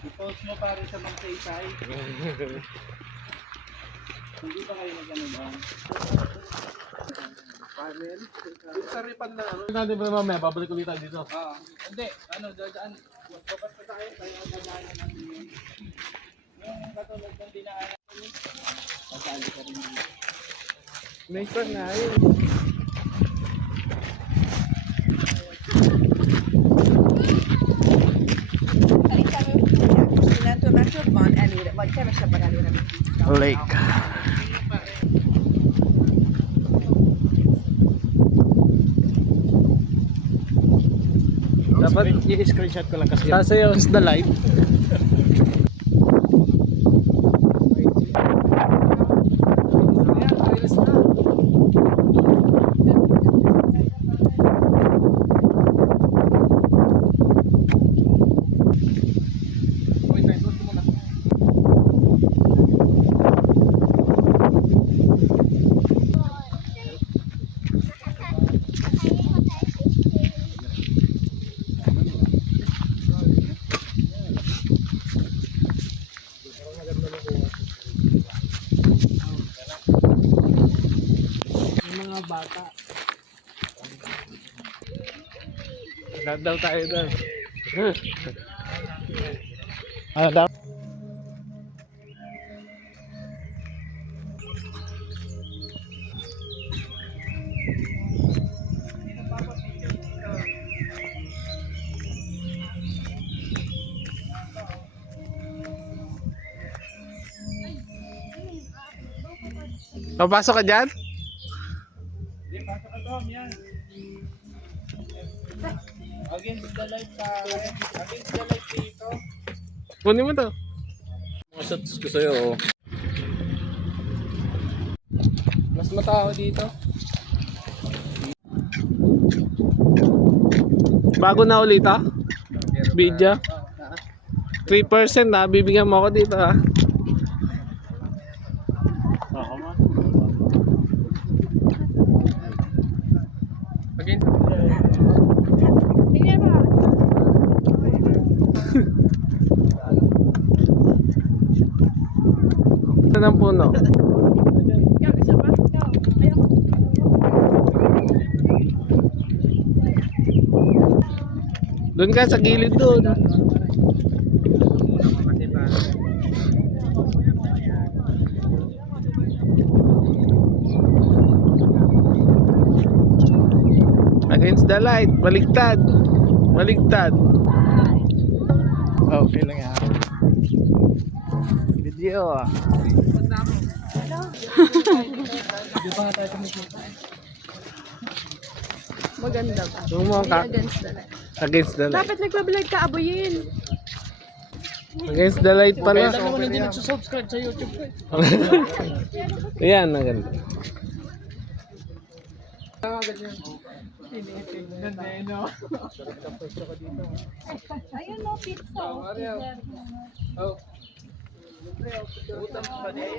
I-post mo pare sa Magsaysay. Hindi ba kayo nag-ano ba? Panel? Yung saripan na ano? Hindi ba mamaya, babalik ulit tayo dito. Hindi. Ano, dadaan. Magbabat pa tayo. Kaya dadaanan natin yun. Yung katulad ng dinaanan natin. Pasali ka rin dito. May pa na yun. Lake. Dapat i-screenshot ko lang kasi. Sasayaw is the light. Mga bata. Lahat daw tayo doon. Ano daw? Papasok ka dyan? Hindi, pasok ka Tom. Yan. Against the light pare. Against the light dito. Kunin mo to. Mga shots ko sa'yo, oh. Mas matao dito. Bago na ulit ha? Video. 3% na, bibigyan mo ako dito ha. Oo, ma. Again. Ito ng puno. Doon ka sa gilid doon. Against the light, baligtad. Baligtad. Okay lang yan. Video. Maganda ba? Yung mga ka Against the light. against the light. Dapat nagbablog ka, abuyin. Against the light pala. Kaya naman hindi nagsusubscribe sa YouTube ko. Ayan, maganda. Ayun no, pizza. Oh. Utang pa din.